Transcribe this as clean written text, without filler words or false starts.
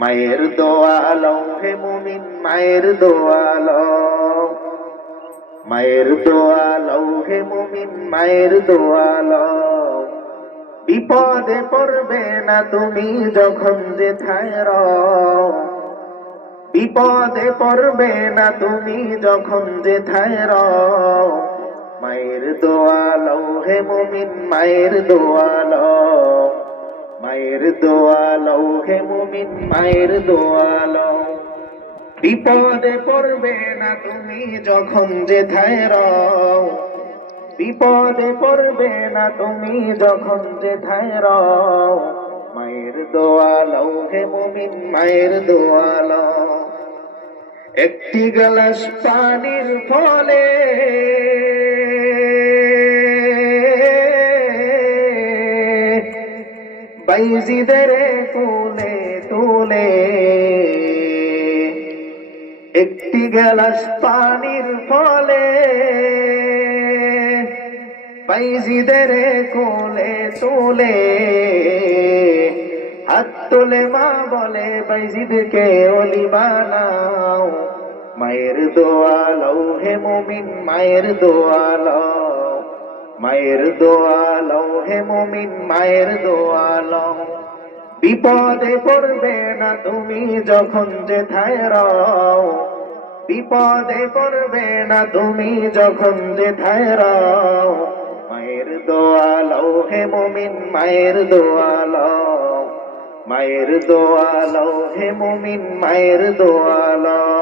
মায়ের দোয়া লও হে মুমিন মায়ের দোয়া লও, মায়ের দোয়া লও হে মুমিন মায়ের দোয়া লও। বিপদে পড়বে না তুমি যখন যেথায় রও, বিপদে পড়বে না তুমি যখন যেথায় রও। মায়ের দোয়া লও হে মুমিন মায়ের দোয়া লও, মায়ের দোয়া লও হে মুমিন মায়ের দোয়া লও। বিপদে পড়বে না তুমি যখন যেথায় রও, বিপদে পড়বে না তুমি যখন যেথায় রও। মায়ের দোয়া লও হে মুমিন মায়ের দোয়া লও। একটি গ্লাস পানির ফলে বাইজিদের কোলে তোলে, একটি গ্লাস পানির ফলে বাইজিদের কোলে তোলে। হাত তোলে মা বলে বাইজিদকে ওলি বানাও। মায়ের দোয়া লও হে মুমিন মায়ের দোয়া লও, মায়ের দোয়া লও হে মুমিন মায়ের দোয়া লও। বিপদে পড়বে না তুমি যখন যেথায় রও, বিপদে পড়বে না তুমি যখন যেথায় রও। মায়ের দোয়া লও হে মুমিন মায়ের দোয়া লও, মায়ের দোয়া লও হে মুমিন মায়ের দোয়া লও।